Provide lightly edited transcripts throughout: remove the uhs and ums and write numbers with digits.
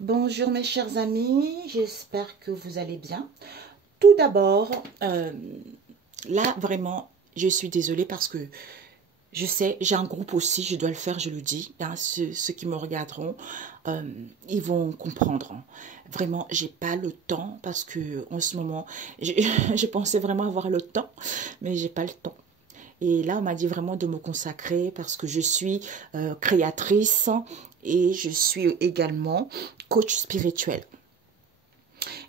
Bonjour mes chers amis, j'espère que vous allez bien. Tout d'abord, là vraiment, je suis désolée parce que je sais, j'ai un groupe aussi, je dois le faire, je le dis. Hein, ceux qui me regarderont, ils vont comprendre. Hein. Vraiment, j'ai pas le temps parce que en ce moment, je pensais vraiment avoir le temps, mais j'ai pas le temps. Et là, on m'a dit vraiment de me consacrer parce que je suis créatrice et je suis également coach spirituel.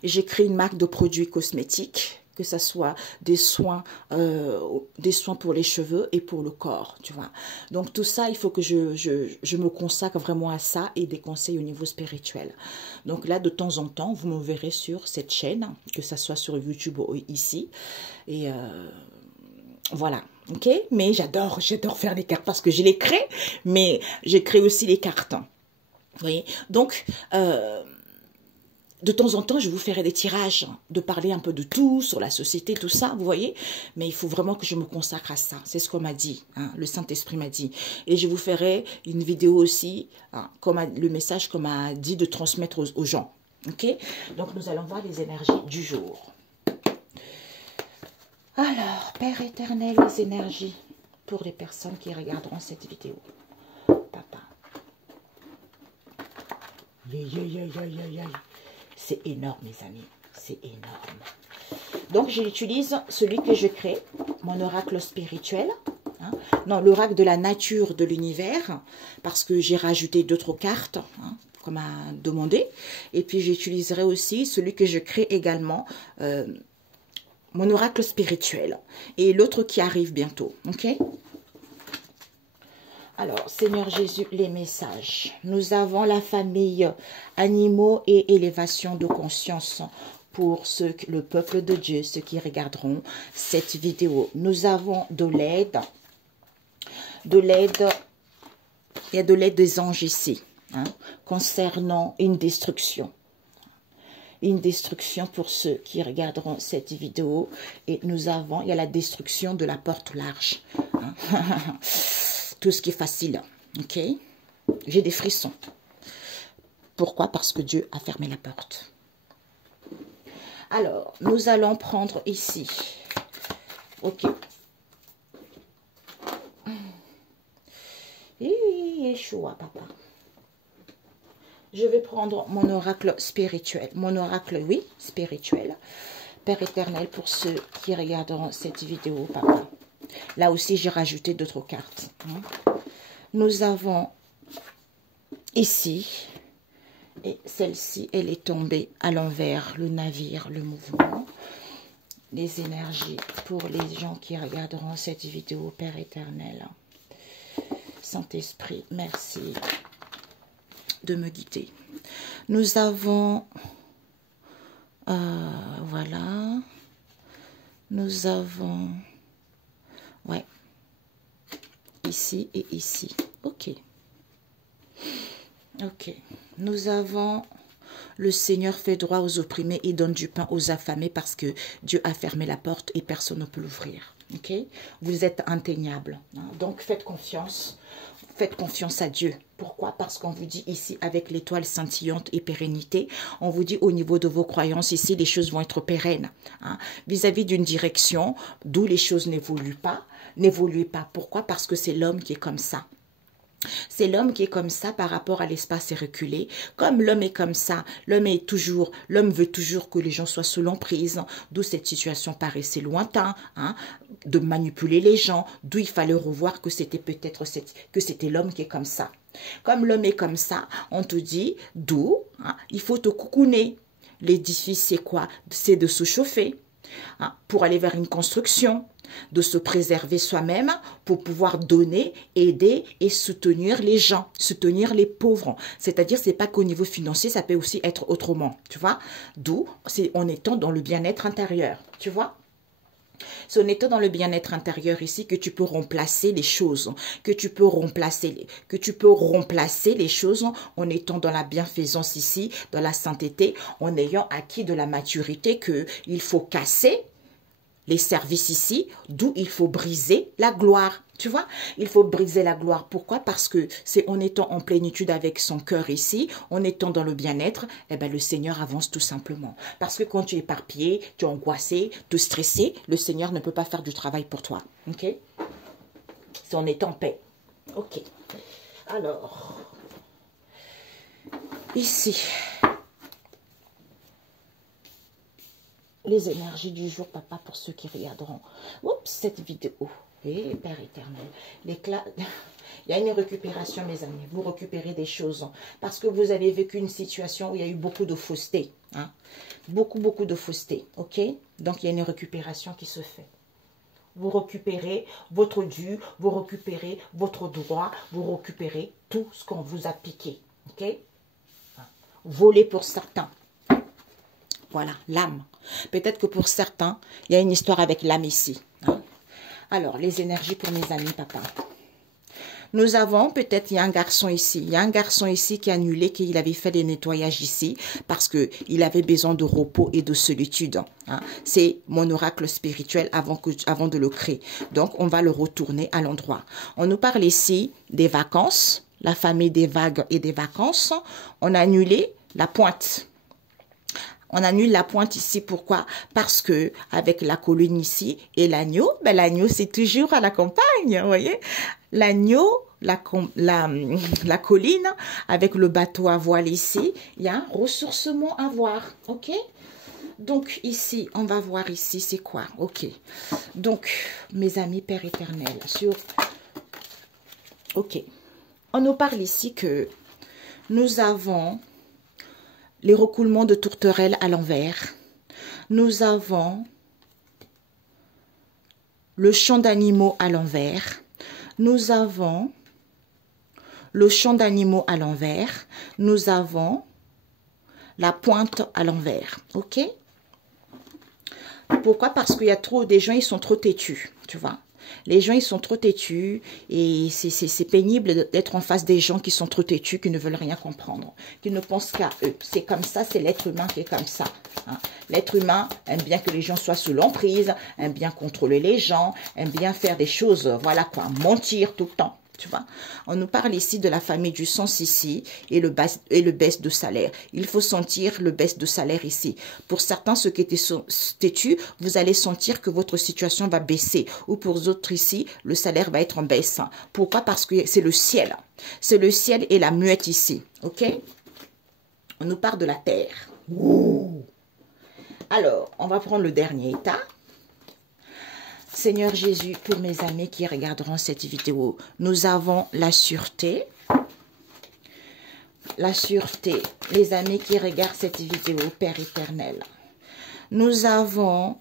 J'ai créé une marque de produits cosmétiques, que ce soit des soins pour les cheveux et pour le corps, tu vois. Donc tout ça, il faut que je me consacre vraiment à ça et des conseils au niveau spirituel. Donc là, de temps en temps, vous me verrez sur cette chaîne, que ce soit sur YouTube ou ici. Et voilà, ok. Mais j'adore faire les cartes parce que je les crée, mais je crée aussi les cartes. Vous voyez. Donc, de temps en temps, je vous ferai des tirages, de parler un peu de tout, sur la société, tout ça, vous voyez. Mais il faut vraiment que je me consacre à ça. C'est ce qu'on m'a dit, hein, le Saint-Esprit m'a dit. Et je vous ferai une vidéo aussi, hein, comme le message qu'on m'a dit de transmettre aux gens. Ok. Donc, nous allons voir les énergies du jour. Alors, Père éternel, les énergies pour les personnes qui regarderont cette vidéo. Papa. C'est énorme, mes amis. C'est énorme. Donc, j'utilise celui que je crée, mon oracle spirituel. Hein, non, l'oracle de la nature de l'univers, parce que j'ai rajouté d'autres cartes, hein, comme a demandé. Et puis, j'utiliserai aussi celui que je crée également, mon oracle spirituel. Et l'autre qui arrive bientôt. Ok? Alors, Seigneur Jésus, les messages. Nous avons la famille, animaux et élévation de conscience pour le peuple de Dieu, ceux qui regarderont cette vidéo. Nous avons de l'aide. Il y a de l'aide des anges ici, hein, concernant une destruction. Une destruction pour ceux qui regarderont cette vidéo. Et il y a la destruction de la porte large. Hein. Tout ce qui est facile, ok? J'ai des frissons. Pourquoi? Parce que Dieu a fermé la porte. Alors, nous allons prendre ici, ok? Yeshua, papa. Je vais prendre mon oracle spirituel. Mon oracle, oui, spirituel. Père éternel, pour ceux qui regarderont cette vidéo, papa. Là aussi, j'ai rajouté d'autres cartes. Nous avons ici, et celle-ci, elle est tombée à l'envers, le navire, le mouvement. Les énergies pour les gens qui regarderont cette vidéo, Père éternel. Saint-Esprit, merci de me guider. Nous avons, voilà, nous avons, ouais, ici et ici. Ok. Ok. Nous avons le Seigneur fait droit aux opprimés et donne du pain aux affamés parce que Dieu a fermé la porte et personne ne peut l'ouvrir. Ok. Vous êtes inténiable. Hein? Donc faites confiance. Faites confiance à Dieu. Pourquoi? Parce qu'on vous dit ici, avec l'étoile scintillante et pérennité, on vous dit au niveau de vos croyances, ici, les choses vont être pérennes. Hein? Vis-à-vis d'une direction d'où les choses n'évoluent pas. N'évoluez pas. Pourquoi? Parce que c'est l'homme qui est comme ça. C'est l'homme qui est comme ça par rapport à l'espace reculé. Comme l'homme est comme ça, l'homme veut toujours que les gens soient sous l'emprise, d'où cette situation paraissait lointaine, hein, de manipuler les gens, d'où il fallait revoir que c'était peut-être l'homme qui est comme ça. Comme l'homme est comme ça, on te dit d'où, hein, il faut te coucouner. L'édifice, c'est quoi? C'est de se chauffer. Hein, pour aller vers une construction, de se préserver soi-même pour pouvoir donner, aider et soutenir les gens, soutenir les pauvres. C'est-à-dire, c'est pas qu'au niveau financier, ça peut aussi être autrement, tu vois. D'où, c'est en étant dans le bien-être intérieur, tu vois. C'est en étant dans le bien-être intérieur ici que tu peux remplacer les choses, que tu peux remplacer les choses en étant dans la bienfaisance ici, dans la sainteté, en ayant acquis de la maturité que il faut casser les services ici, d'où il faut briser la gloire. Tu vois, il faut briser la gloire. Pourquoi? Parce que c'est en étant en plénitude avec son cœur ici, en étant dans le bien-être, eh ben, le Seigneur avance tout simplement. Parce que quand tu es éparpillé, tu es angoissé, tu es stressé, le Seigneur ne peut pas faire du travail pour toi. Ok? C'est en étant en paix. Ok. Alors, ici, les énergies du jour, papa, pour ceux qui regarderont cette vidéo. Et Père éternel, l'éclat, il y a une récupération, mes amis. Vous récupérez des choses parce que vous avez vécu une situation où il y a eu beaucoup de fausseté. Hein? Beaucoup de fausseté. Ok? Donc, il y a une récupération qui se fait. Vous récupérez votre dû, vous récupérez votre droit, vous récupérez tout ce qu'on vous a piqué. Ok? Voler pour certains. Voilà, l'âme. Peut-être que pour certains, il y a une histoire avec l'âme ici. Hein? Alors, les énergies pour mes amis, papa. Nous avons, peut-être, il y a un garçon ici. Il y a un garçon ici qui a annulé, qu'il avait fait des nettoyages ici parce qu'il avait besoin de repos et de solitude. Hein. C'est mon oracle spirituel avant de le créer. Donc, on va le retourner à l'endroit. On nous parle ici des vacances, la famille des vagues et des vacances. On a annulé la pointe. On annule la pointe ici, pourquoi? Parce que avec la colline ici et l'agneau, ben l'agneau c'est toujours à la campagne, vous voyez? L'agneau, la colline, avec le bateau à voile ici, il y a un ressourcement à voir, ok? Donc ici, on va voir ici, c'est quoi? Ok. Donc, mes amis, Père éternel, ok. On nous parle ici que nous avons les recoulements de tourterelles à l'envers. Nous avons le champ d'animaux à l'envers. Nous avons le champ d'animaux à l'envers. Nous avons la pointe à l'envers. Ok? Pourquoi? Parce qu'il y a trop des gens, ils sont trop têtus, tu vois. Les gens, ils sont trop têtus et c'est pénible d'être en face des gens qui sont trop têtus, qui ne veulent rien comprendre, qui ne pensent qu'à eux. C'est comme ça, c'est l'être humain qui est comme ça. Hein. L'être humain aime bien que les gens soient sous l'emprise, aime bien contrôler les gens, aime bien faire des choses, voilà quoi, mentir tout le temps. Tu vois, on nous parle ici de la famille du sens ici et le baisse de salaire. Il faut sentir le baisse de salaire ici. Pour certains, ceux qui étaient têtus, vous allez sentir que votre situation va baisser. Ou pour d'autres ici, le salaire va être en baisse. Pourquoi? Parce que c'est le ciel. C'est le ciel et la muette ici. Ok? On nous parle de la terre. Ouh. Alors, on va prendre le dernier état. Seigneur Jésus, pour mes amis qui regarderont cette vidéo, nous avons la sûreté. La sûreté, les amis qui regardent cette vidéo, Père éternel. Nous avons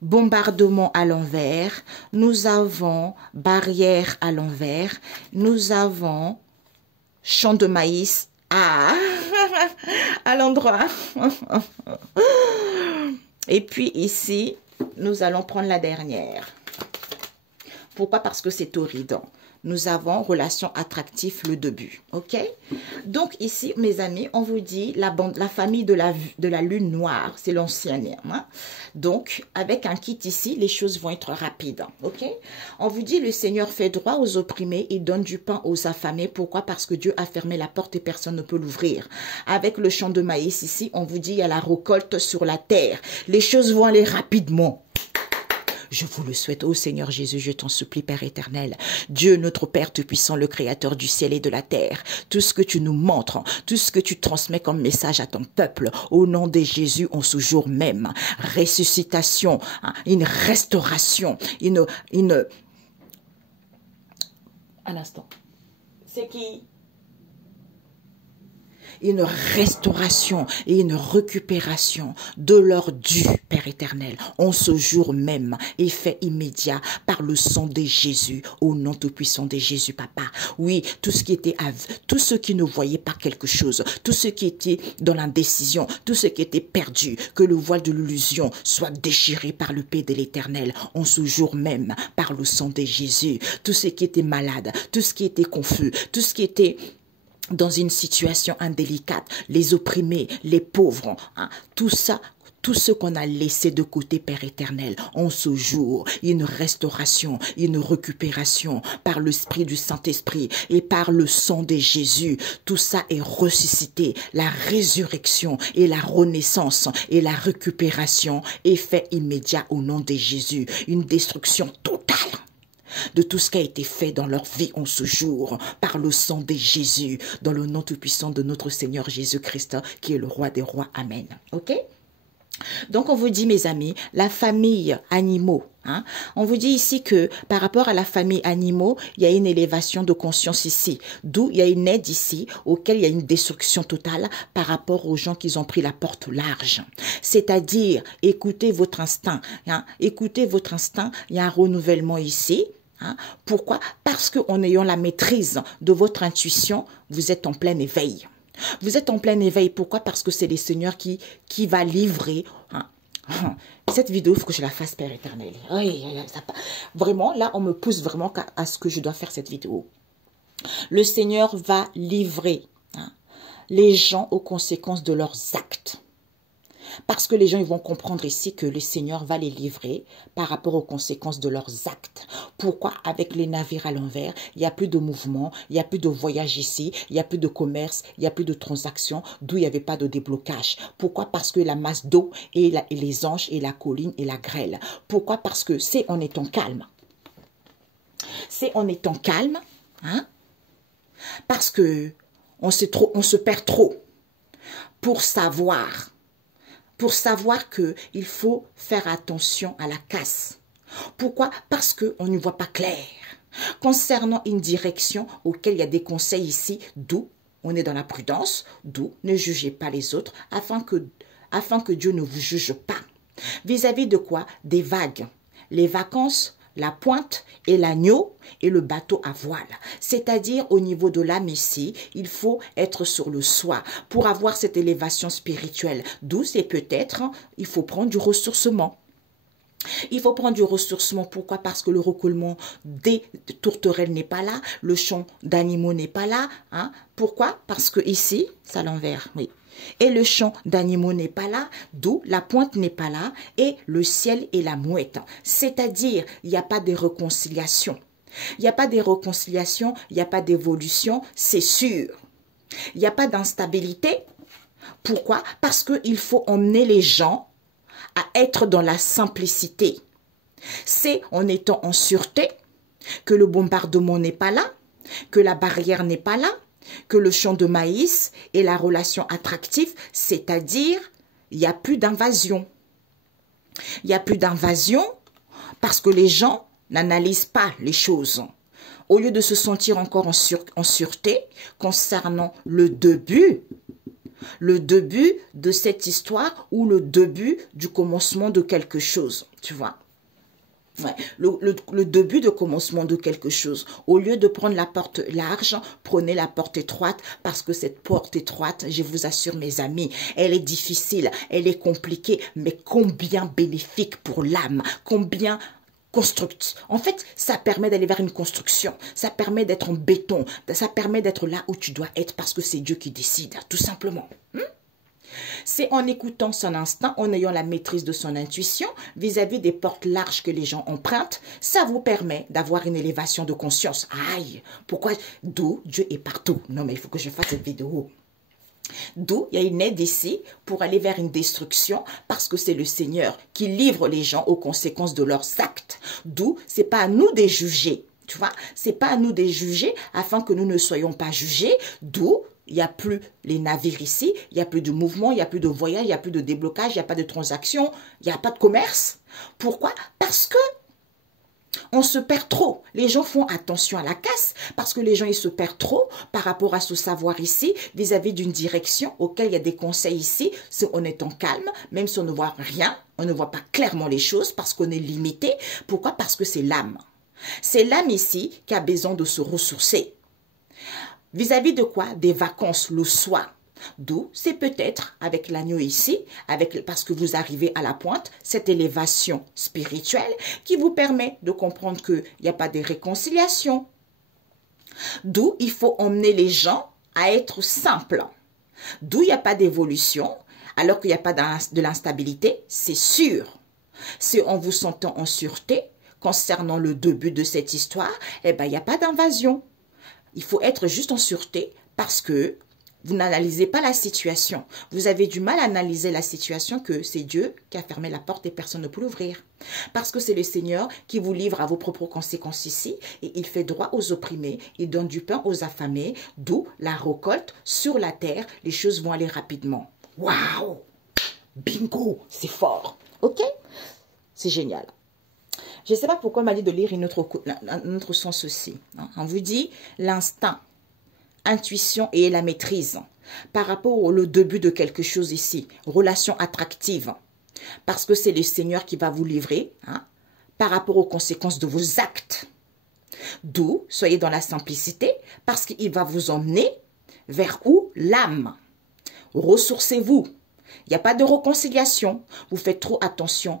bombardement à l'envers. Nous avons barrière à l'envers. Nous avons champ de maïs à l'endroit. Et puis ici, nous allons prendre la dernière. Pourquoi? Parce que c'est torride. Nous avons relation attractive le début. Ok? Donc ici, mes amis, on vous dit la famille de la lune noire. C'est l'ancienne. Hein? Donc, avec un kit ici, les choses vont être rapides. Ok? On vous dit le Seigneur fait droit aux opprimés et donne du pain aux affamés. Pourquoi? Parce que Dieu a fermé la porte et personne ne peut l'ouvrir. Avec le champ de maïs ici, on vous dit il y a la récolte sur la terre. Les choses vont aller rapidement. Je vous le souhaite, ô Seigneur Jésus, je t'en supplie, Père éternel. Dieu, notre Père Tout-Puissant, le Créateur du ciel et de la terre. Tout ce que tu nous montres, tout ce que tu transmets comme message à ton peuple, au nom de Jésus, en ce jour même. Ressuscitation, une restauration, Un instant. C'est qui? Une restauration et une récupération de leur dû, Père éternel, en ce jour même, effet immédiat par le sang de Jésus, au nom tout-puissant de Jésus, Papa. Oui, tout ce qui était tous ceux qui ne voyaient pas quelque chose, tous ceux qui étaient dans l'indécision, tous ceux qui étaient perdus, que le voile de l'illusion soit déchiré par le paix de l'éternel, en ce jour même, par le sang de Jésus. Tous ceux qui étaient malades, tout ce qui était confus, tout ce qui était dans une situation indélicate, les opprimés, les pauvres, hein, tout tout ce qu'on a laissé de côté, Père éternel, en ce jour, il y a une restauration, il y a une récupération par l'Esprit du Saint-Esprit et par le sang de Jésus. Tout ça est ressuscité. La résurrection et la renaissance et la récupération est fait immédiat au nom de Jésus. Une destruction totale de tout ce qui a été fait dans leur vie en ce jour, par le sang de Jésus, dans le nom tout-puissant de notre Seigneur Jésus-Christ, qui est le roi des rois. Amen. Ok? Donc, on vous dit, mes amis, la famille animaux, hein, on vous dit ici que par rapport à la famille animaux, il y a une élévation de conscience ici, d'où il y a une aide ici, auquel il y a une destruction totale par rapport aux gens qui ont pris la porte large. C'est-à-dire, écoutez votre instinct, hein, écoutez votre instinct, il y a un renouvellement ici. Hein? Pourquoi? Parce qu'en ayant la maîtrise de votre intuition, vous êtes en plein éveil. Vous êtes en plein éveil. Pourquoi? Parce que c'est le Seigneur qui va livrer. Hein? Cette vidéo, il faut que je la fasse, Père éternel. Vraiment, là, on me pousse vraiment à ce que je dois faire cette vidéo. Le Seigneur va livrer, hein, les gens aux conséquences de leurs actes. Parce que les gens ils vont comprendre ici que le Seigneur va les livrer par rapport aux conséquences de leurs actes. Pourquoi? Avec les navires à l'envers, il n'y a plus de mouvement, il n'y a plus de voyage ici, il n'y a plus de commerce, il n'y a plus de transactions, d'où il n'y avait pas de déblocage. Pourquoi? Parce que la masse d'eau et les anges et la colline et la grêle. Pourquoi? Parce que c'est en étant calme. C'est en étant calme, hein? Parce que on se perd trop pour savoir qu'il faut faire attention à la casse. Pourquoi? Parce qu'on ne voit pas clair. Concernant une direction auquel il y a des conseils ici, d'où on est dans la prudence, d'où ne jugez pas les autres, afin que Dieu ne vous juge pas. Vis-à-vis de quoi? Des vagues. Les vacances, la pointe et l'agneau et le bateau à voile. C'est-à-dire au niveau de l'âme ici, il faut être sur le soi pour avoir cette élévation spirituelle. D'où c'est peut-être, il faut prendre du ressourcement. Il faut prendre du ressourcement. Pourquoi? Parce que le recollement des tourterelles n'est pas là, le chant d'animaux n'est pas là. Hein? Pourquoi? Parce que ici, c'est à l'envers, oui. Et le chant d'animaux n'est pas là, d'où la pointe n'est pas là, et le ciel et la mouette. C'est-à-dire, il n'y a pas de réconciliation. Il n'y a pas de réconciliation, il n'y a pas d'évolution, c'est sûr. Il n'y a pas d'instabilité. Pourquoi? Parce qu'il faut emmener les gens à être dans la simplicité. C'est en étant en sûreté que le bombardement n'est pas là, que la barrière n'est pas là, que le champ de maïs et la relation attractive, c'est-à-dire, il n'y a plus d'invasion. Il n'y a plus d'invasion parce que les gens n'analysent pas les choses. Au lieu de se sentir encore en sûreté concernant le début de cette histoire ou le début du commencement de quelque chose, tu vois. Ouais, le début de commencement de quelque chose. Au lieu de prendre la porte large, prenez la porte étroite parce que cette porte étroite, je vous assure mes amis, elle est difficile, elle est compliquée, mais combien bénéfique pour l'âme, combien constructif. En fait, ça permet d'aller vers une construction, ça permet d'être en béton, ça permet d'être là où tu dois être parce que c'est Dieu qui décide, tout simplement. C'est en écoutant son instinct, en ayant la maîtrise de son intuition vis-à-vis des portes larges que les gens empruntent, ça vous permet d'avoir une élévation de conscience. Aïe, pourquoi? D'où Dieu est partout. Non, mais il faut que je fasse cette vidéo. D'où il y a une aide ici pour aller vers une destruction parce que c'est le Seigneur qui livre les gens aux conséquences de leurs actes. D'où c'est pas à nous de juger. Tu vois, c'est pas à nous de juger afin que nous ne soyons pas jugés. D'où il n'y a plus les navires ici, il n'y a plus de mouvement, il n'y a plus de voyage, il n'y a plus de déblocage, il n'y a pas de transaction, il n'y a pas de commerce. Pourquoi? Parce que on se perd trop. Les gens font attention à la casse parce que les gens ils se perdent trop par rapport à ce savoir ici vis-à-vis d'une direction auquel il y a des conseils ici. C'est en étant calme, même si on ne voit rien, on ne voit pas clairement les choses parce qu'on est limité. Pourquoi? Parce que c'est l'âme. C'est l'âme ici qui a besoin de se ressourcer. Vis-à-vis de quoi? Des vacances, le soi. D'où c'est peut-être avec l'agneau ici, parce que vous arrivez à la pointe, cette élévation spirituelle qui vous permet de comprendre qu'il n'y a pas de réconciliation. D'où il faut emmener les gens à être simples. D'où il n'y a pas d'évolution Alors qu'il n'y a pas de l'instabilité, c'est sûr. C'est en vous sentant en sûreté, concernant le début de cette histoire, eh ben, il n'y a pas d'invasion. Il faut être juste en sûreté parce que vous n'analysez pas la situation. Vous avez du mal à analyser la situation que c'est Dieu qui a fermé la porte et personne ne peut l'ouvrir. Parce que c'est le Seigneur qui vous livre à vos propres conséquences ici et il fait droit aux opprimés, il donne du pain aux affamés, d'où la récolte sur la terre, les choses vont aller rapidement. Waouh! Bingo! C'est fort! Ok? C'est génial. Je ne sais pas pourquoi on m'a dit de lire un autre sens aussi. On vous dit l'instinct, intuition et la maîtrise par rapport au début de quelque chose ici, relation attractive, parce que c'est le Seigneur qui va vous livrer par rapport aux conséquences de vos actes. D'où, soyez dans la simplicité, parce qu'il va vous emmener vers où? L'âme. Ressourcez-vous. Il n'y a pas de réconciliation. Vous faites trop attention.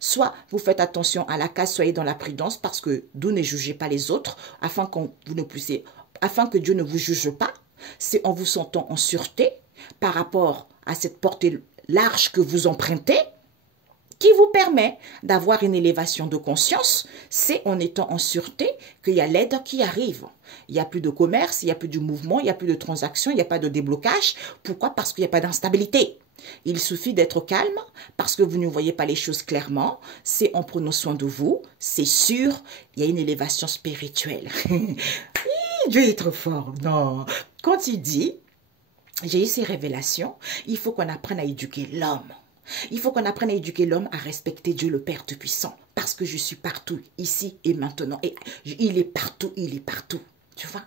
Soit vous faites attention à la case, soyez dans la prudence, parce que d'où ne jugez pas les autres, afin que Dieu ne vous juge pas. C'est en vous sentant en sûreté par rapport à cette portée large que vous empruntez, qui vous permet d'avoir une élévation de conscience. C'est en étant en sûreté qu'il y a l'aide qui arrive. Il n'y a plus de commerce, il n'y a plus de mouvement, il n'y a plus de transaction, il n'y a pas de déblocage. Pourquoi? Parce qu'il n'y a pas d'instabilité. Il suffit d'être calme parce que vous ne voyez pas les choses clairement. C'est en prenant soin de vous, c'est sûr, il y a une élévation spirituelle. Dieu est trop fort. Non. Quand il dit, j'ai eu ces révélations, il faut qu'on apprenne à éduquer l'homme. Il faut qu'on apprenne à éduquer l'homme à respecter Dieu le Père Tout-Puissant. Parce que je suis partout, ici et maintenant. Et il est partout, il est partout. Tu vois?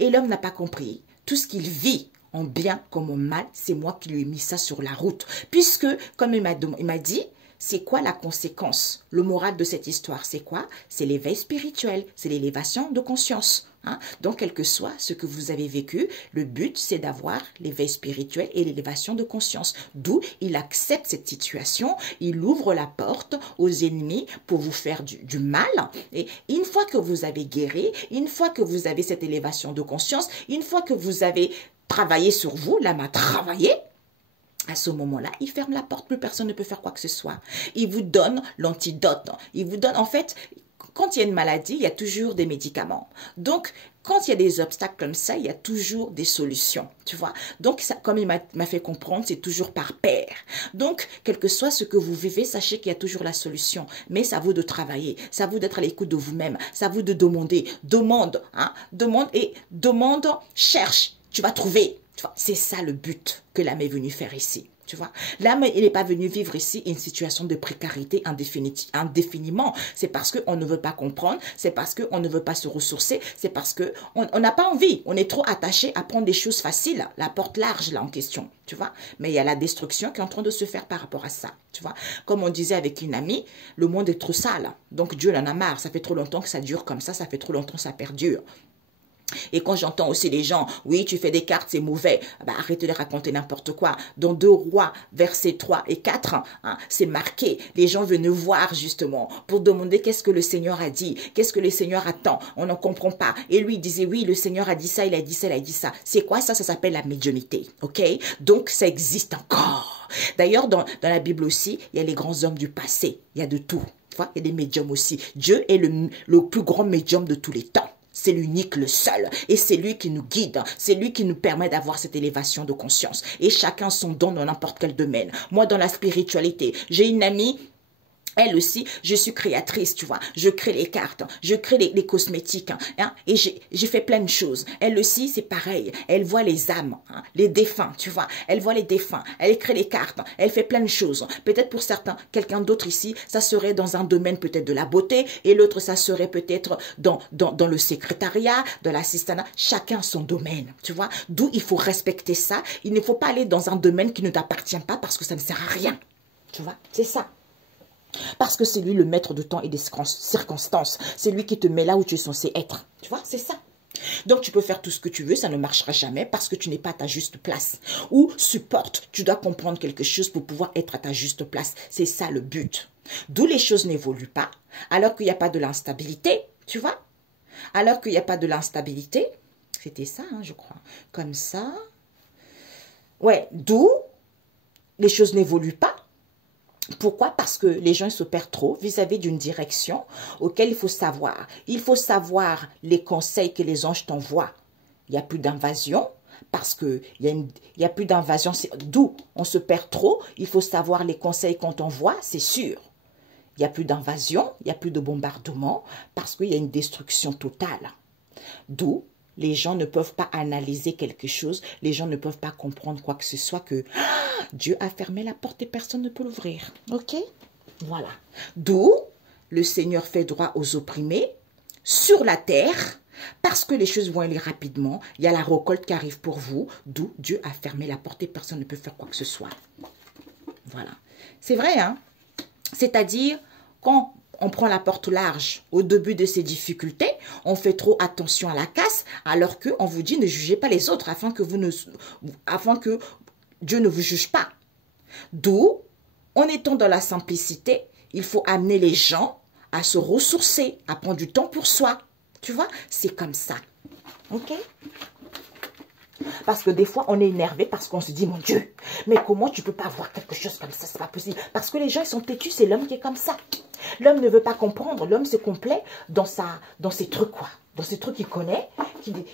Et l'homme n'a pas compris. Tout ce qu'il vit, en bien comme en mal, c'est moi qui lui ai mis ça sur la route. Puisque, comme il m'a dit, c'est quoi la conséquence? Le moral de cette histoire, c'est quoi? C'est l'éveil spirituel, c'est l'élévation de conscience. Donc, quel que soit ce que vous avez vécu, le but, c'est d'avoir l'éveil spirituel et l'élévation de conscience. D'où il accepte cette situation, il ouvre la porte aux ennemis pour vous faire du mal. Et une fois que vous avez guéri, une fois que vous avez cette élévation de conscience, une fois que vous avez travaillé sur vous, l'âme a travaillé, à ce moment-là, il ferme la porte, plus personne ne peut faire quoi que ce soit. Il vous donne l'antidote. Il vous donne, en fait, quand il y a une maladie, il y a toujours des médicaments. Donc, quand il y a des obstacles comme ça, il y a toujours des solutions, tu vois. Donc, ça, comme il m'a fait comprendre, c'est toujours par paire. Donc, quel que soit ce que vous vivez, sachez qu'il y a toujours la solution. Mais ça vaut de travailler, ça vaut d'être à l'écoute de vous-même, ça vaut de demander. Demande, demande, cherche, tu vas trouver. C'est ça le but que l'âme est venue faire ici. Tu vois, l'âme, il n'est pas venu vivre ici une situation de précarité indéfiniment. C'est parce qu'on ne veut pas comprendre, c'est parce qu'on ne veut pas se ressourcer, c'est parce qu'on n'a pas envie. On est trop attaché à prendre des choses faciles, la porte large là en question, tu vois. Mais il y a la destruction qui est en train de se faire par rapport à ça, tu vois. Comme on disait avec une amie, le monde est trop sale. Donc Dieu en a marre, ça fait trop longtemps que ça dure comme ça fait trop longtemps que ça perdure. Et quand j'entends aussi les gens, oui, tu fais des cartes, c'est mauvais, bah, arrêtez de raconter n'importe quoi. Dans 2 Rois, versets 3 et 4, c'est marqué. Les gens venaient voir justement pour demander qu'est-ce que le Seigneur a dit, qu'est-ce que le Seigneur attend. On n'en comprend pas. Et lui, il disait, oui, le Seigneur a dit ça, il a dit ça, il a dit ça. C'est quoi ça? Ça s'appelle la médiumnité, ok? Donc, ça existe encore. D'ailleurs, dans la Bible aussi, il y a les grands hommes du passé. Il y a de tout. Tu vois? Il y a des médiums aussi. Dieu est le plus grand médium de tous les temps. C'est l'unique, le seul. Et c'est lui qui nous guide. C'est lui qui nous permet d'avoir cette élévation de conscience. Et chacun son don dans n'importe quel domaine. Moi, dans la spiritualité, j'ai une amie. Elle aussi, je suis créatrice, tu vois. Je crée les cartes, je crée les cosmétiques. Et j'ai fait plein de choses. Elle aussi, c'est pareil. Elle voit les âmes, les défunts, tu vois. Elle voit les défunts. Elle crée les cartes. Elle fait plein de choses. Peut-être pour certains, quelqu'un d'autre ici, ça serait dans un domaine peut-être de la beauté. Et l'autre, ça serait peut-être dans le secrétariat, de l'assistanat. Chacun son domaine, tu vois. D'où il faut respecter ça. Il ne faut pas aller dans un domaine qui ne t'appartient pas parce que ça ne sert à rien. Tu vois, c'est ça. Parce que c'est lui le maître de temps et des circonstances. C'est lui qui te met là où tu es censé être. Tu vois, c'est ça. Donc, tu peux faire tout ce que tu veux, ça ne marchera jamais parce que tu n'es pas à ta juste place. Ou supporte, tu dois comprendre quelque chose pour pouvoir être à ta juste place. C'est ça le but. D'où les choses n'évoluent pas, alors qu'il n'y a pas de l'instabilité, tu vois. Alors qu'il n'y a pas de l'instabilité, c'était ça, je crois. Comme ça. Ouais, d'où les choses n'évoluent pas. Pourquoi? Parce que les gens se perdent trop vis-à-vis d'une direction auquel il faut savoir. Il faut savoir les conseils que les anges t'envoient. Il n'y a plus d'invasion parce qu'il y a plus d'invasion. D'où on se perd trop. Il faut savoir les conseils qu'on t'envoie, c'est sûr. Il n'y a plus d'invasion, il n'y a plus de bombardement parce qu'il y a une destruction totale. D'où les gens ne peuvent pas analyser quelque chose, les gens ne peuvent pas comprendre quoi que ce soit, que Dieu a fermé la porte et personne ne peut l'ouvrir. Ok? Voilà. D'où le Seigneur fait droit aux opprimés sur la terre, parce que les choses vont aller rapidement. Il y a la récolte qui arrive pour vous, d'où Dieu a fermé la porte et personne ne peut faire quoi que ce soit. Voilà. C'est vrai, hein? C'est-à-dire, quand on prend la porte large au début de ces difficultés, on fait trop attention à la casse, alors qu'on vous dit ne jugez pas les autres afin que Dieu ne vous juge pas. D'où, en étant dans la simplicité, il faut amener les gens à se ressourcer, à prendre du temps pour soi. Tu vois, c'est comme ça. Ok? Parce que des fois, on est énervé parce qu'on se dit, mon Dieu, mais comment tu peux pas voir quelque chose comme ça? C'est pas possible. Parce que les gens, ils sont têtus, c'est l'homme qui est comme ça. L'homme ne veut pas comprendre, l'homme se complaît dans ses trucs, quoi. Dans ces trucs qu'il connaît,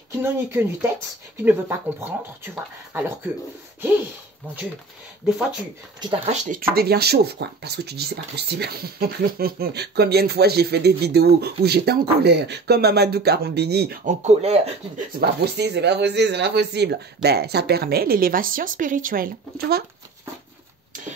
qui n'ont ni queue ni tête, qu'il ne veut pas comprendre, tu vois. Alors que, hé, mon Dieu, des fois, tu t'arraches, tu deviens chauve, quoi. Parce que tu dis, c'est pas possible. Combien de fois j'ai fait des vidéos où j'étais en colère, comme Amadou Karumbini, en colère. C'est pas possible, c'est pas possible, c'est pas possible. Ben, ça permet l'élévation spirituelle, tu vois.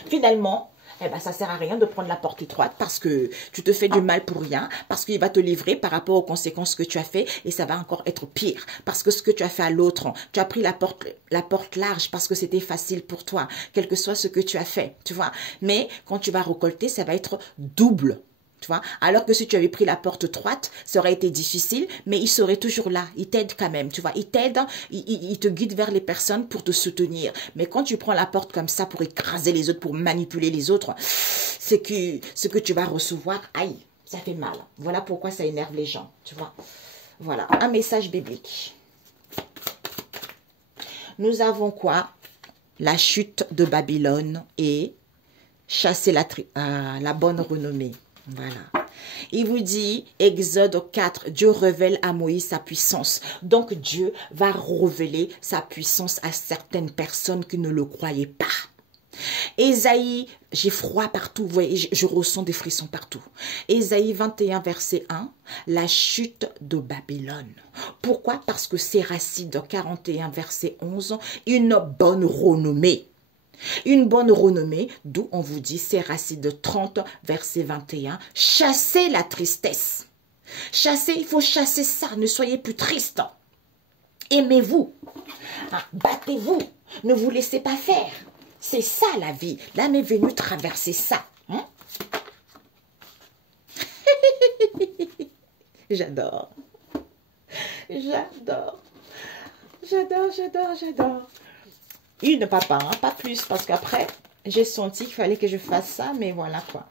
Finalement, eh ben, ça sert à rien de prendre la porte étroite parce que tu te fais du mal pour rien, parce qu'il va te livrer par rapport aux conséquences que tu as fait et ça va encore être pire parce que ce que tu as fait à l'autre, tu as pris la porte large parce que c'était facile pour toi, quel que soit ce que tu as fait, tu vois. Mais quand tu vas récolter, ça va être double. Tu vois, alors que si tu avais pris la porte étroite, ça aurait été difficile, mais il serait toujours là. Il t'aide quand même, tu vois. Il t'aide, il te guide vers les personnes pour te soutenir. Mais quand tu prends la porte comme ça pour écraser les autres, pour manipuler les autres, c'est que ce que tu vas recevoir, aïe, ça fait mal. Voilà pourquoi ça énerve les gens, tu vois. Voilà, un message biblique. Nous avons quoi? La chute de Babylone et chasser la bonne renommée. Voilà. Il vous dit, Exode 4, Dieu révèle à Moïse sa puissance. Donc Dieu va révéler sa puissance à certaines personnes qui ne le croyaient pas. Ésaïe, j'ai froid partout, vous voyez, je ressens des frissons partout. Ésaïe 21, verset 1, la chute de Babylone. Pourquoi? Parce que Séracide 41, verset 11, une bonne renommée. Une bonne renommée, d'où on vous dit, Séracide 30, verset 21, chassez la tristesse. Chassez, il faut chasser ça, ne soyez plus triste. Aimez-vous, battez-vous, ne vous laissez pas faire. C'est ça la vie, l'âme est venue traverser ça. Hein? J'adore, j'adore, j'adore, j'adore, j'adore. Une, papa, hein, pas plus, parce qu'après, j'ai senti qu'il fallait que je fasse ça, mais voilà quoi.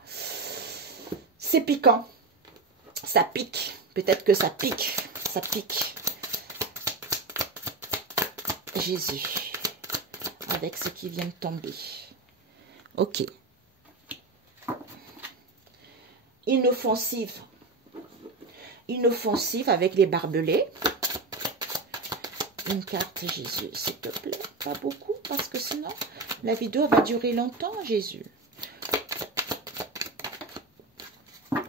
C'est piquant. Ça pique. Peut-être que ça pique. Ça pique. Jésus. Avec ce qui vient de tomber. Ok. Inoffensive. Inoffensive avec les barbelés. Une carte Jésus, s'il te plaît. Pas beaucoup, parce que sinon, la vidéo va durer longtemps, Jésus.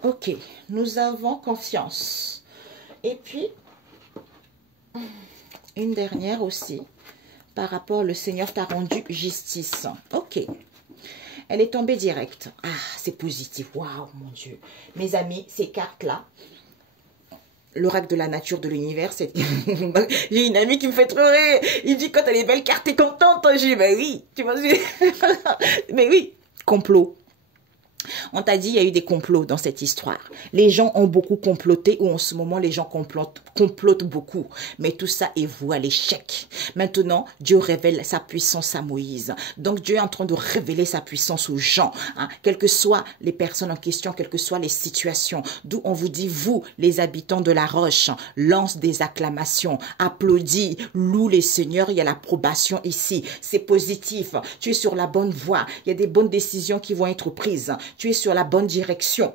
Ok, nous avons confiance. Et puis, une dernière aussi, par rapport, le Seigneur t'a rendu justice. Ok, elle est tombée directe. Ah, c'est positif, waouh, mon Dieu. Mes amis, ces cartes-là, l'oracle de la nature de l'univers, c'est... J'ai une amie qui me fait trop rire. Il me dit, quand elle est belle carte, t'es contente. Je dis, ben oui, tu vois. Mais oui, complot. On t'a dit, il y a eu des complots dans cette histoire. Les gens ont beaucoup comploté, ou en ce moment, les gens complotent beaucoup. Mais tout ça est voué à l'échec. Maintenant, Dieu révèle sa puissance à Moïse. Donc, Dieu est en train de révéler sa puissance aux gens. Hein, quelles que soient les personnes en question, quelles que soient les situations. D'où on vous dit, vous, les habitants de la roche, lance des acclamations, applaudis, loue les seigneurs. Il y a l'approbation ici. C'est positif. Tu es sur la bonne voie. Il y a des bonnes décisions qui vont être prises. Tu es sur la bonne direction.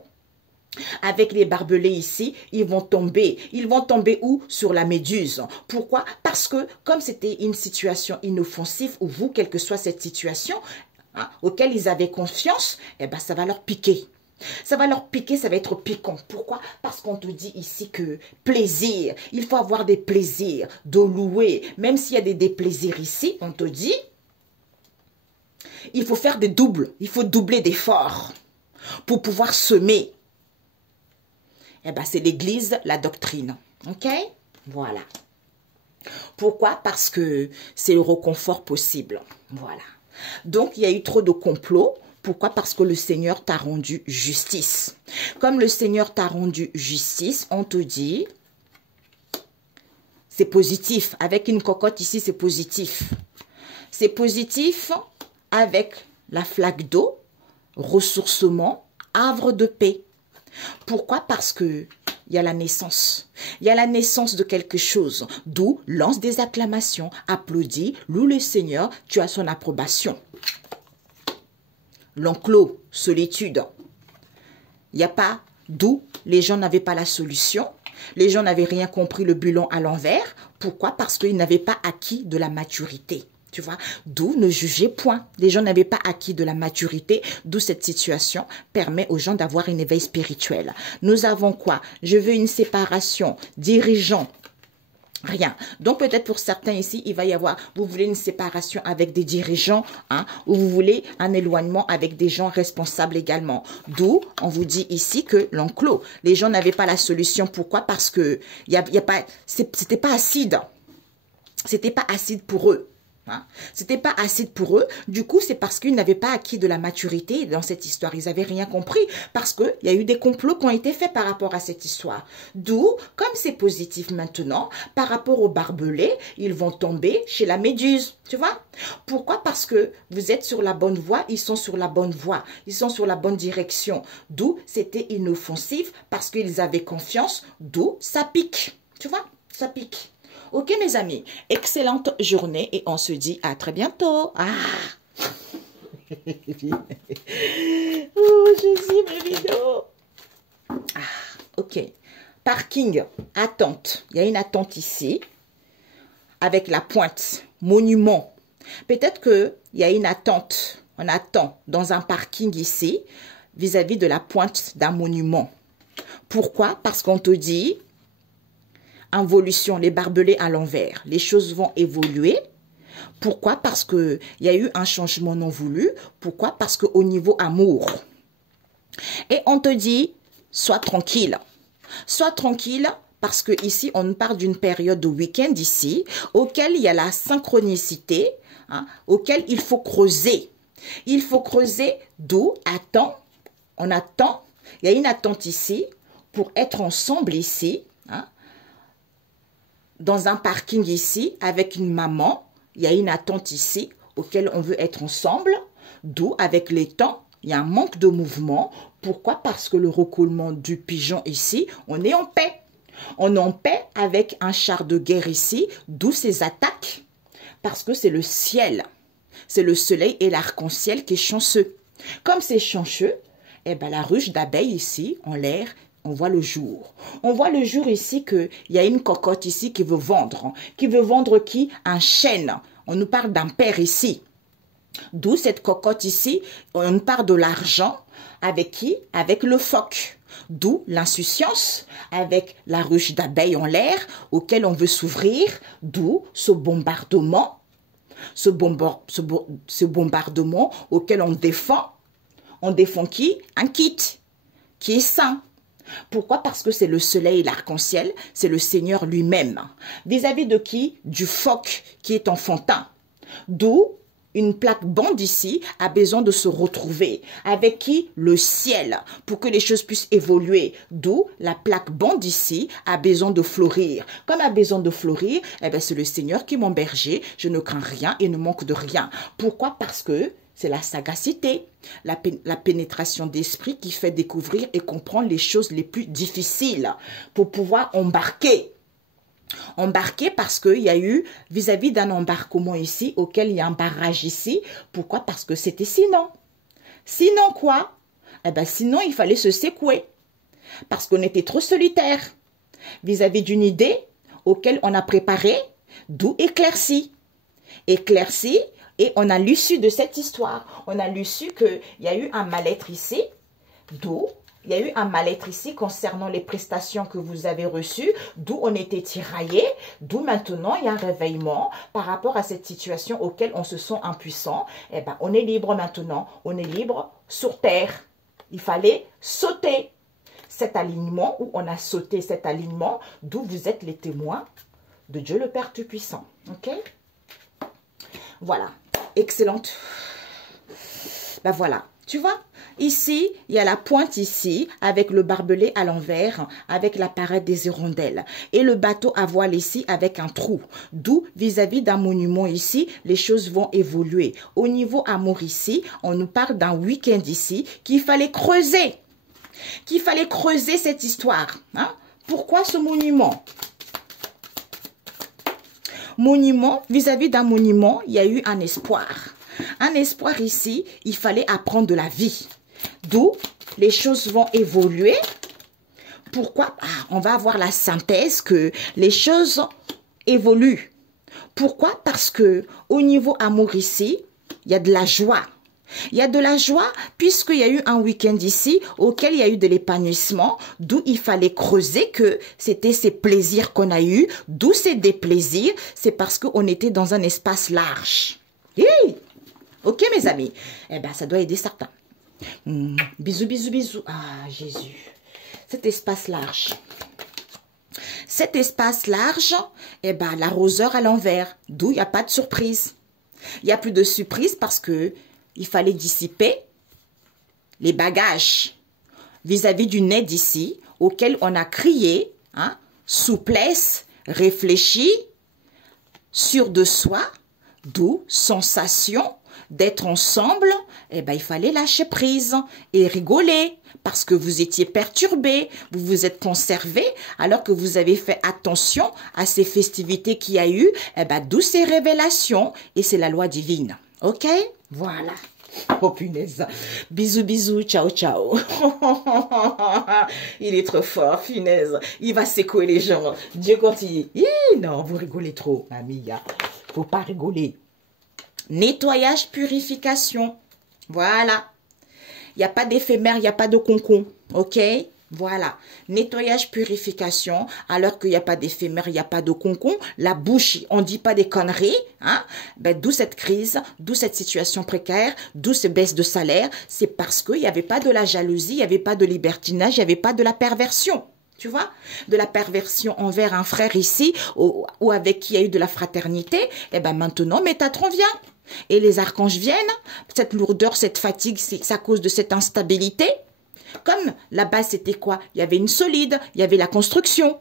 Avec les barbelés ici, ils vont tomber. Ils vont tomber où? Sur la méduse. Pourquoi? Parce que comme c'était une situation inoffensive, ou vous, quelle que soit cette situation, hein, auquel ils avaient confiance, eh ben, ça va leur piquer. Ça va leur piquer, ça va être piquant. Pourquoi? Parce qu'on te dit ici que plaisir, il faut avoir des plaisirs, de louer. Même s'il y a des déplaisirs ici, on te dit, il faut faire des doubles, il faut doubler d'efforts pour pouvoir semer. Eh bien, c'est l'Église, la doctrine. OK? Voilà. Pourquoi? Parce que c'est le réconfort possible. Voilà. Donc, il y a eu trop de complots. Pourquoi? Parce que le Seigneur t'a rendu justice. Comme le Seigneur t'a rendu justice, on te dit, c'est positif. Avec une cocotte ici, c'est positif. C'est positif avec la flaque d'eau, ressourcement, havre de paix. Pourquoi? Parce que il y a la naissance. Il y a la naissance de quelque chose. D'où lance des acclamations, applaudis, loue le Seigneur, tu as son approbation. L'enclos, solitude. Il n'y a pas, d'où les gens n'avaient pas la solution. Les gens n'avaient rien compris, le bulon à l'envers. Pourquoi? Parce qu'ils n'avaient pas acquis de la maturité. Tu vois, d'où ne jugez point. Les gens n'avaient pas acquis de la maturité, d'où cette situation permet aux gens d'avoir un éveil spirituel. Nous avons quoi? Je veux une séparation, dirigeant, rien. Donc peut-être pour certains ici, il va y avoir, vous voulez une séparation avec des dirigeants, hein, ou vous voulez un éloignement avec des gens responsables également. D'où on vous dit ici que l'enclos. Les gens n'avaient pas la solution. Pourquoi? Parce que c'était pas acide. C'était pas acide pour eux. Hein? C'était pas acide pour eux. Du coup, c'est parce qu'ils n'avaient pas acquis de la maturité dans cette histoire. Ils n'avaient rien compris parce qu'il y a eu des complots qui ont été faits par rapport à cette histoire. D'où, comme c'est positif maintenant, par rapport aux barbelés, ils vont tomber chez la méduse. Tu vois? Pourquoi? Parce que vous êtes sur la bonne voie, ils sont sur la bonne voie. Ils sont sur la bonne direction. D'où c'était inoffensif parce qu'ils avaient confiance. D'où ça pique. Tu vois? Ça pique. Ok mes amis, excellente journée et on se dit à très bientôt. Ah. Oh, je mes vidéos. Ah, ok. Parking, attente. Il y a une attente ici avec la pointe, monument. Peut-être qu'il y a une attente, on attend dans un parking ici vis-à-vis de la pointe d'un monument. Pourquoi? Parce qu'on te dit... Involution, les barbelés à l'envers. Les choses vont évoluer. Pourquoi? Parce qu'il y a eu un changement non voulu. Pourquoi? Parce qu'au niveau amour. Et on te dit, sois tranquille. Sois tranquille parce que ici, on parle d'une période de week-end ici, auquel il y a la synchronicité, hein, auquel il faut creuser. Il faut creuser d'où attend. On attend. Il y a une attente ici pour être ensemble ici. Hein, dans un parking ici, avec une maman, il y a une attente ici, auquel on veut être ensemble, d'où, avec les temps, il y a un manque de mouvement. Pourquoi? Parce que le recoulement du pigeon ici, on est en paix. On est en paix avec un char de guerre ici, d'où ces attaques. Parce que c'est le ciel, c'est le soleil et l'arc-en-ciel qui est chanceux. Comme c'est chanceux, eh ben, la ruche d'abeilles ici, en l'air, on voit le jour. On voit le jour ici qu'il y a une cocotte ici qui veut vendre. Qui veut vendre qui? Un chêne. On nous parle d'un père ici. D'où cette cocotte ici, on nous parle de l'argent. Avec qui? Avec le phoque. D'où l'insouciance avec la ruche d'abeilles en l'air auquel on veut s'ouvrir. D'où ce bombardement. Ce bombardement auquel on défend. On défend qui? Un kit qui est sain. Pourquoi? Parce que c'est le soleil et l'arc-en-ciel, c'est le Seigneur lui-même. Vis-à-vis de qui? Du phoque qui est enfantin. D'où une plaque bande ici a besoin de se retrouver. Avec qui? Le ciel, pour que les choses puissent évoluer. D'où la plaque bande ici a besoin de fleurir. Comme a besoin de fleurir, eh ben c'est le Seigneur qui est mon berger. Je ne crains rien et ne manque de rien. Pourquoi? Parce que c'est la sagacité, la pénétration d'esprit qui fait découvrir et comprendre les choses les plus difficiles pour pouvoir embarquer. Embarquer parce qu'il y a eu, vis-à-vis d'un embarquement ici, auquel il y a un barrage ici. Pourquoi? Parce que c'était sinon. Sinon quoi? Eh bien, sinon, il fallait se secouer. Parce qu'on était trop solitaire. Vis-à-vis d'une idée auquel on a préparé, d'où éclairci. Éclairci, et on a l'issue de cette histoire. On a l'issue qu'il y a eu un mal-être ici, d'où il y a eu un mal-être ici concernant les prestations que vous avez reçues, d'où on était tiraillé, d'où maintenant il y a un réveillement par rapport à cette situation auquel on se sent impuissant. Eh bien, on est libre maintenant, on est libre sur terre. Il fallait sauter cet alignement, où on a sauté cet alignement, d'où vous êtes les témoins de Dieu le Père Tout-Puissant. Ok? Voilà. Excellente. Ben voilà. Tu vois, ici, il y a la pointe ici, avec le barbelé à l'envers, avec la parade des hirondelles. Et le bateau à voile ici, avec un trou. D'où, vis-à-vis d'un monument ici, les choses vont évoluer. Au niveau amour ici, on nous parle d'un week-end ici, qu'il fallait creuser. Qu'il fallait creuser cette histoire. Hein? Pourquoi ce monument? Monument, vis-à-vis d'un monument, il y a eu un espoir. Un espoir ici, il fallait apprendre de la vie. D'où les choses vont évoluer. Pourquoi? On va avoir la synthèse que les choses évoluent. Pourquoi? Parce que au niveau amour ici, il y a de la joie. Il y a de la joie puisqu'il y a eu un week-end ici auquel il y a eu de l'épanouissement, d'où il fallait creuser que c'était ces plaisirs qu'on a eus, d'où c'est des plaisirs, c'est parce qu'on était dans un espace large. Hey! Ok mes amis, eh ben ça doit aider certains. Bisous, bisous, bisous. Ah Jésus, cet espace large. Cet espace large, eh ben l'arroseur à l'envers, d'où il n'y a pas de surprise. Il n'y a plus de surprise parce que il fallait dissiper les bagages vis-à-vis d'une aide ici, auquel on a crié, hein, souplesse, réfléchi, sûr de soi, d'où sensation d'être ensemble. Eh ben, il fallait lâcher prise et rigoler parce que vous étiez perturbé, vous vous êtes conservé alors que vous avez fait attention à ces festivités qu'il y a eu. Eh ben, d'où ces révélations et c'est la loi divine. Ok? Voilà. Oh punaise. Bisous, bisous. Ciao, ciao. Il est trop fort, punaise. Il va secouer les gens. Dieu continue. Non, vous rigolez trop, Mamiya. Faut pas rigoler. Nettoyage, purification. Voilà. Il n'y a pas d'éphémère, il n'y a pas de concon. Ok? Voilà. Nettoyage, purification. Alors qu'il n'y a pas d'éphémère, il n'y a pas de concon. La bouche, on ne dit pas des conneries. Hein? Ben, d'où cette crise, d'où cette situation précaire, d'où ces baisses de salaire. C'est parce qu'il n'y avait pas de la jalousie, il n'y avait pas de libertinage, il n'y avait pas de la perversion. Tu vois, de la perversion envers un frère ici, ou avec qui il y a eu de la fraternité. Et ben maintenant, Métatron vient. Et les archanges viennent. Cette lourdeur, cette fatigue, c'est à cause de cette instabilité. Comme là-bas, c'était quoi? Il y avait une solide, il y avait la construction.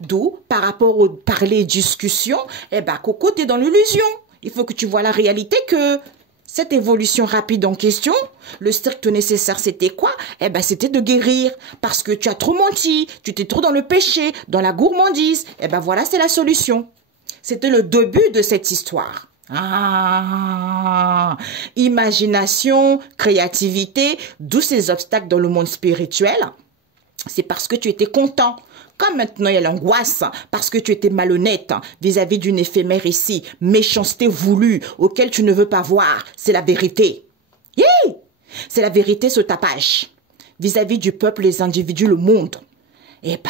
D'où, par rapport au parler discussion, eh ben, Coco, t'es dans l'illusion. Il faut que tu vois la réalité que cette évolution rapide en question, le strict nécessaire, c'était quoi? Eh ben, c'était de guérir. Parce que tu as trop menti, tu t'es trop dans le péché, dans la gourmandise. Eh ben, voilà, c'est la solution. C'était le début de cette histoire. Ah, imagination, créativité, d'où ces obstacles dans le monde spirituel. C'est parce que tu étais content. Comme maintenant il y a l'angoisse, parce que tu étais malhonnête vis-à-vis d'une éphémère ici, méchanceté voulue, auquel tu ne veux pas voir. C'est la vérité. C'est la vérité sur ta page. Vis-à-vis du peuple, les individus, le monde. Eh bah,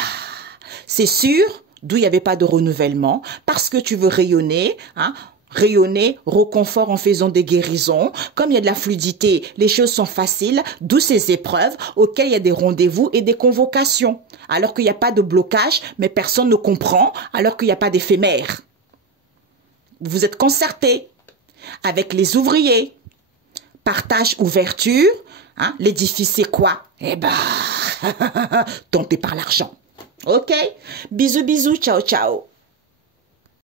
c'est sûr, d'où il n'y avait pas de renouvellement, parce que tu veux rayonner, hein. Rayonner, reconfort en faisant des guérisons. Comme il y a de la fluidité, les choses sont faciles, d'où ces épreuves auxquelles il y a des rendez-vous et des convocations. Alors qu'il n'y a pas de blocage, mais personne ne comprend, alors qu'il n'y a pas d'éphémère. Vous êtes concertés. avec les ouvriers. Partage, ouverture. Hein? L'édifice, c'est quoi? Eh ben, dompté par l'argent. OK? Bisous, bisous, ciao, ciao.